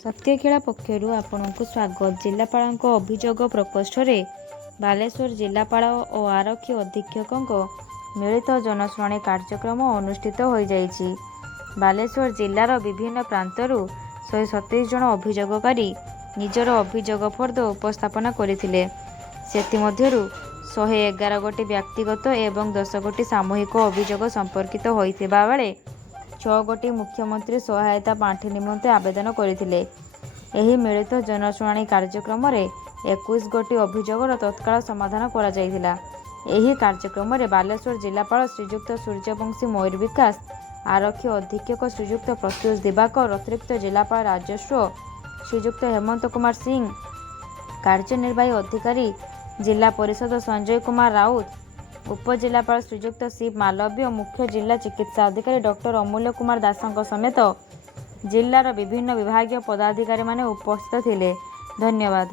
ସତ୍ୟଖେଳା ପକ୍ଷରୁ ଆପଣଙ୍କୁ ସ୍ୱାଗତ। ଜିଲ୍ଲାପାଳଙ୍କ ଅଭିଯୋଗ ପ୍ରକୋଷ୍ଠରେ ବାଲେଶ୍ୱର ଜିଲ୍ଲାପାଳ ଓ ଆରକ୍ଷୀ ଅଧୀକ୍ଷକଙ୍କ ମିଳିତ ଜନଶୁଣାଣି କାର୍ଯ୍ୟକ୍ରମ ଅନୁଷ୍ଠିତ ହୋଇଯାଇଛି। ବାଲେଶ୍ୱର ଜିଲ୍ଲାର ବିଭିନ୍ନ ପ୍ରାନ୍ତରୁ 127 ଜଣ ଅଭିଯୋଗକାରୀ ନିଜର ଅଭିଯୋଗ ଫର୍ଦ୍ଦ ଉପସ୍ଥାପନ କରିଥିଲେ। ସେଥିମଧ୍ୟରୁ 111 ଗୋଟି ବ୍ୟକ୍ତିଗତ ଏବଂ 10 ଗୋଟି ସାମୂହିକ ଅଭିଯୋଗ ସମ୍ପର୍କିତ ହୋଇଥିବା ବେଳେ 6 ଗୋଟି ମୁଖ୍ୟମନ୍ତ୍ରୀ ସହାୟତା ପାଣ୍ଠି ନିମନ୍ତେ ଆବେଦନ କରିଥିଲେ। ଏହି ମିଳିତ ଜନଶୁଣାଣି କାର୍ଯ୍ୟକ୍ରମରେ 21 ଗୋଟି ଅଭିଯୋଗର ତତ୍କାଳ ସମାଧାନ କରାଯାଇଥିଲା। ଏହି କାର୍ଯ୍ୟକ୍ରମରେ ବାଲେଶ୍ୱର ଜିଲ୍ଲାପାଳ ଶ୍ରୀଯୁକ୍ତ ସୂର୍ଯ୍ୟବଂଶୀ ମୟୂର ବିକାଶ, ଆରକ୍ଷୀ ଅଧୀକ୍ଷକ ଶ୍ରୀଯୁକ୍ତ ପ୍ରତ୍ୟୁଷ ଦିବାକର, ଅତିରିକ୍ତ ଜିଲ୍ଲାପାଳ ରାଜସ୍ୱ ଶ୍ରୀଯୁକ୍ତ ହେମନ୍ତ କୁମାର ସିଂ, କାର୍ଯ୍ୟନିର୍ବାହୀ ଅଧିକାରୀ ଜିଲ୍ଲା ପରିଷଦ ସଞ୍ଜୟ କୁମାର ରାଉତ, ଉପଜିଲ୍ଲାପାଳ ଶ୍ରୀଯୁକ୍ତ ଶିବ ମାଲବ୍ୟ, ମୁଖ୍ୟ ଜିଲ୍ଲା ଚିକିତ୍ସା ଅଧିକାରୀ ଡକ୍ଟର ଅମୂଲ୍ୟ କୁମାର ଦାସଙ୍କ ସମେତ ଜିଲ୍ଲାର ବିଭିନ୍ନ ବିଭାଗୀୟ ପଦାଧିକାରୀମାନେ ଉପସ୍ଥିତ ଥିଲେ। ଧନ୍ୟବାଦ।